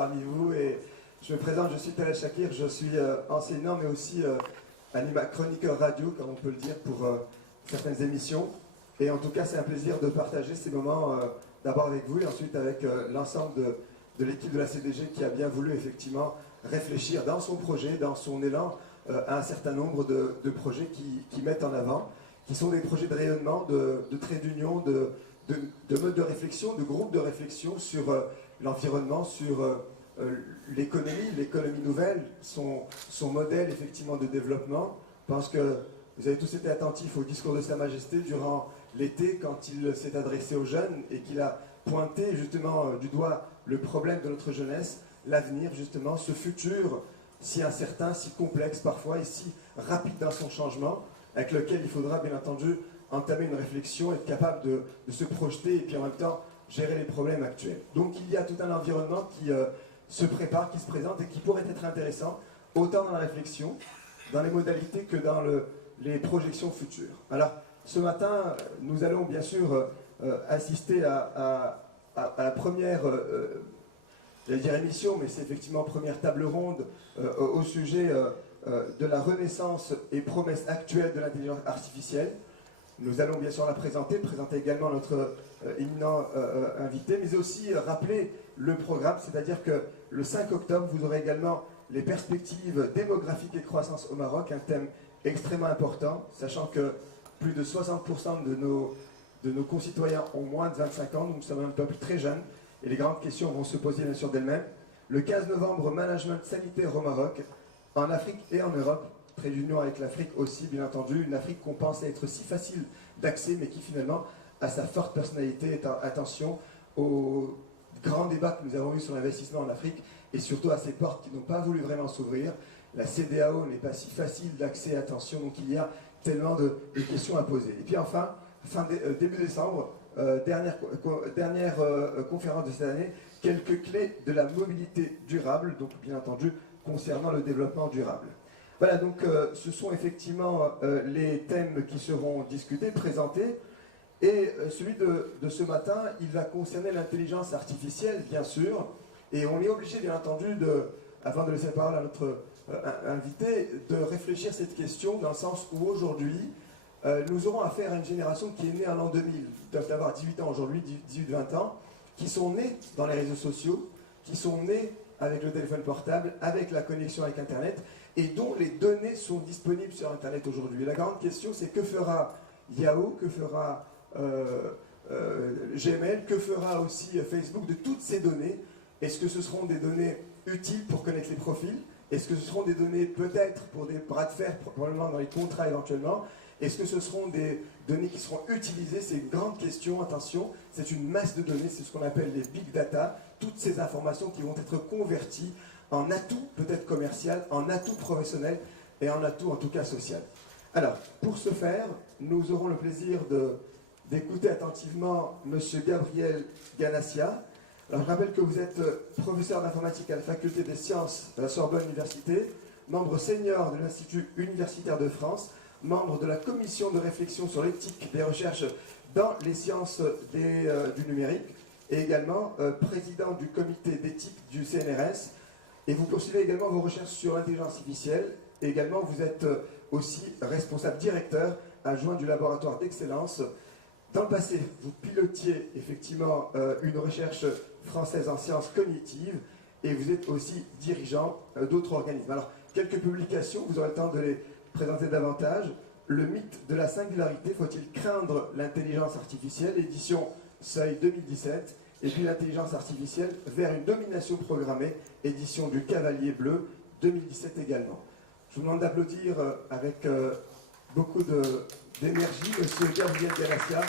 parmi vous et je me présente, je suis Talal Shakir, je suis enseignant mais aussi chroniqueur radio, comme on peut le dire, pour certaines émissions. Et en tout cas, c'est un plaisir de partager ces moments d'abord avec vous et ensuite avec l'ensemble de l'équipe de la CDG qui a bien voulu effectivement réfléchir dans son projet, dans son élan, à un certain nombre de projets qui mettent en avant, qui sont des projets de rayonnement, de traits d'union, de modes de réflexion, de groupes de réflexion sur l'environnement, sur l'économie nouvelle, son modèle effectivement de développement. Je pense que vous avez tous été attentifs au discours de Sa Majesté durant l'été quand il s'est adressé aux jeunes et qu'il a pointé justement du doigt le problème de notre jeunesse, l'avenir justement, ce futur si incertain, si complexe parfois et si rapide dans son changement, avec lequel il faudra bien entendu entamer une réflexion, être capable de se projeter et puis en même temps gérer les problèmes actuels. Donc il y a tout un environnement qui se prépare, qui se présente et qui pourrait être intéressant, autant dans la réflexion, dans les modalités que dans les projections futures. Alors ce matin, nous allons bien sûr assister à la première j'allais dire émission, mais c'est effectivement première table ronde au sujet de la renaissance et promesses actuelles de l'intelligence artificielle. Nous allons bien sûr la présenter également notre éminent invité, mais aussi rappeler le programme, c'est-à-dire que le 5 octobre, vous aurez également les perspectives démographiques et croissance au Maroc, un thème extrêmement important, sachant que plus de 60% de nos concitoyens ont moins de 25 ans, nous sommes un peuple très jeune, et les grandes questions vont se poser bien sûr d'elles-mêmes. Le 15 novembre, management sanitaire au Maroc, en Afrique et en Europe, trait d'union avec l'Afrique aussi, bien entendu, une Afrique qu'on pense être si facile d'accès, mais qui finalement a sa forte personnalité. Attention aux grands débats que nous avons eus sur l'investissement en Afrique, et surtout à ces portes qui n'ont pas voulu vraiment s'ouvrir. La CEDEAO n'est pas si facile d'accès, attention, donc il y a tellement de questions à poser. Et puis enfin, début décembre, dernière conférence de cette année, quelques clés de la mobilité durable, donc bien entendu concernant le développement durable. Voilà, donc ce sont effectivement les thèmes qui seront discutés, présentés, et celui de ce matin, il va concerner l'intelligence artificielle, bien sûr, et on est obligé, bien entendu, avant de laisser la parole à notre invité, de réfléchir à cette question dans le sens où aujourd'hui, nous aurons affaire à une génération qui est née en l'an 2000, ils doivent avoir 18 ans aujourd'hui, 18-20 ans, qui sont nés dans les réseaux sociaux, qui sont nés avec le téléphone portable, avec la connexion avec Internet, et dont les données sont disponibles sur Internet aujourd'hui. La grande question, c'est que fera Yahoo, que fera Gmail, que fera aussi Facebook de toutes ces données? Est-ce que ce seront des données utiles pour connaître les profils? Est-ce que ce seront des données peut-être pour des bras de fer, probablement dans les contrats éventuellement? Est-ce que ce seront des données qui seront utilisées? C'est une grande question, attention, c'est une masse de données, c'est ce qu'on appelle les big data, toutes ces informations qui vont être converties en atout peut-être commercial, en atout professionnel et en atout en tout cas social. Alors, pour ce faire, nous aurons le plaisir d'écouter attentivement M. Gabriel Ganassia. Alors, je rappelle que vous êtes professeur d'informatique à la faculté des sciences de la Sorbonne Université, membre senior de l'Institut universitaire de France, membre de la commission de réflexion sur l'éthique des recherches dans les sciences du numérique, et également président du comité d'éthique du CNRS. Et vous poursuivez également vos recherches sur l'intelligence artificielle. Et également, vous êtes aussi responsable directeur adjoint du laboratoire d'excellence. Dans le passé, vous pilotiez effectivement une recherche française en sciences cognitives et vous êtes aussi dirigeant d'autres organismes. Alors, quelques publications, vous aurez le temps de les présenter davantage. Le mythe de la singularité, faut-il craindre l'intelligence artificielle, édition Seuil 2017, et puis l'intelligence artificielle vers une domination programmée, édition du Cavalier Bleu 2017 également. Je vous demande d'applaudir avec beaucoup d'énergie M. Gabriel Ganassia.